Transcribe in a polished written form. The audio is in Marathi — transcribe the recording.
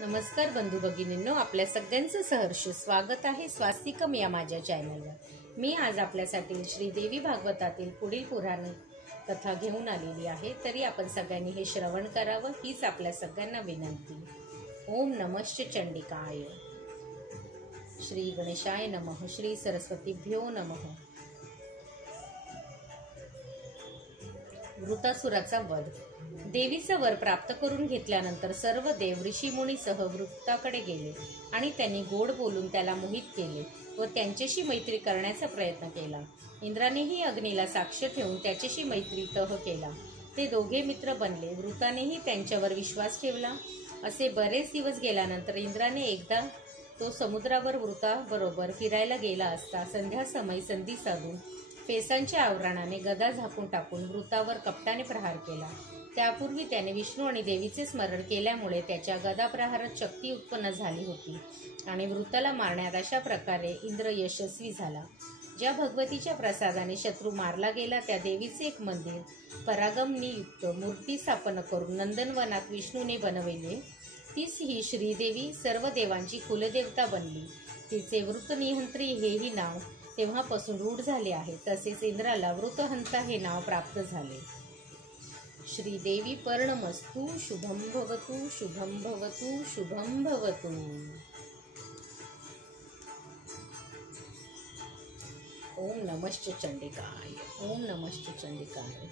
नमस्कार बंधू भगिनींनो, आपल्या सगळ्यांचं सहर्ष स्वागत आहे स्वास्तिकम या माझ्या चॅनलवर। मी आज आपल्यासाठी श्रीदेवी भागवतातील पुढील पुराण कथा घेऊन आलेली आहे। तरी आपण सगळ्यांनी हे श्रवण करावं हीच आपल्या सगळ्यांना विनंती। ओम नमश्च चंडिकाय, श्री गणेशाय नमः, श्री सरस्वतीभ्यो नमः। वृतासुराचा वध। देवीचा वर प्राप्त करून घेतल्यानंतर सर्व देव ऋषीमुनी सह वृताकडे गेले आणि त्यांनी गोड बोलून त्याला मोहित केले व त्यांच्याशी मैत्री करण्याचा प्रयत्न केला। इंद्रानेही अग्नीला साक्ष ठेवून त्याच्याशी मैत्री तह केला। ते दोघे मित्र बनले। वृतानेही त्यांच्यावर विश्वास ठेवला। असे बरेच दिवस गेल्यानंतर इंद्राने एकदा तो समुद्रावर वृताबरोबर फिरायला गेला असता संध्या समय संधी साधून फेसांच्या आवरणाने गदा झाकून टाकून वृतावर कपटाने प्रहार केला। त्यापूर्वी त्याने विष्णू आणि देवीचे स्मरण केल्यामुळे त्याच्या गदा प्रहारात शक्ती उत्पन्न झाली होती आणि वृताला मारण्यात अशा प्रकारे इंद्र यशस्वी झाला। ज्या भगवतीच्या प्रसादाने शत्रू मारला गेला त्या देवीचे एक मंदिर परागमनीयुक्त मूर्ती स्थापन करून नंदनवनात विष्णूने बनविले। तीच ही श्रीदेवी सर्व देवांची कुलदेवता बनली। तिचे वृतनिहंत्री हेही नाव तेव्हापासून रूढ झाले आहे। तसेच इंद्राला वृतहंता हे नाव प्राप्त झाले। श्रीदेवी पर्णमस्तु, शुभम भवतु, शुभम भवतु, शुभम भवतु। ओम नमश्च चंडिकाय, ओम नमश्च चंडिकाय।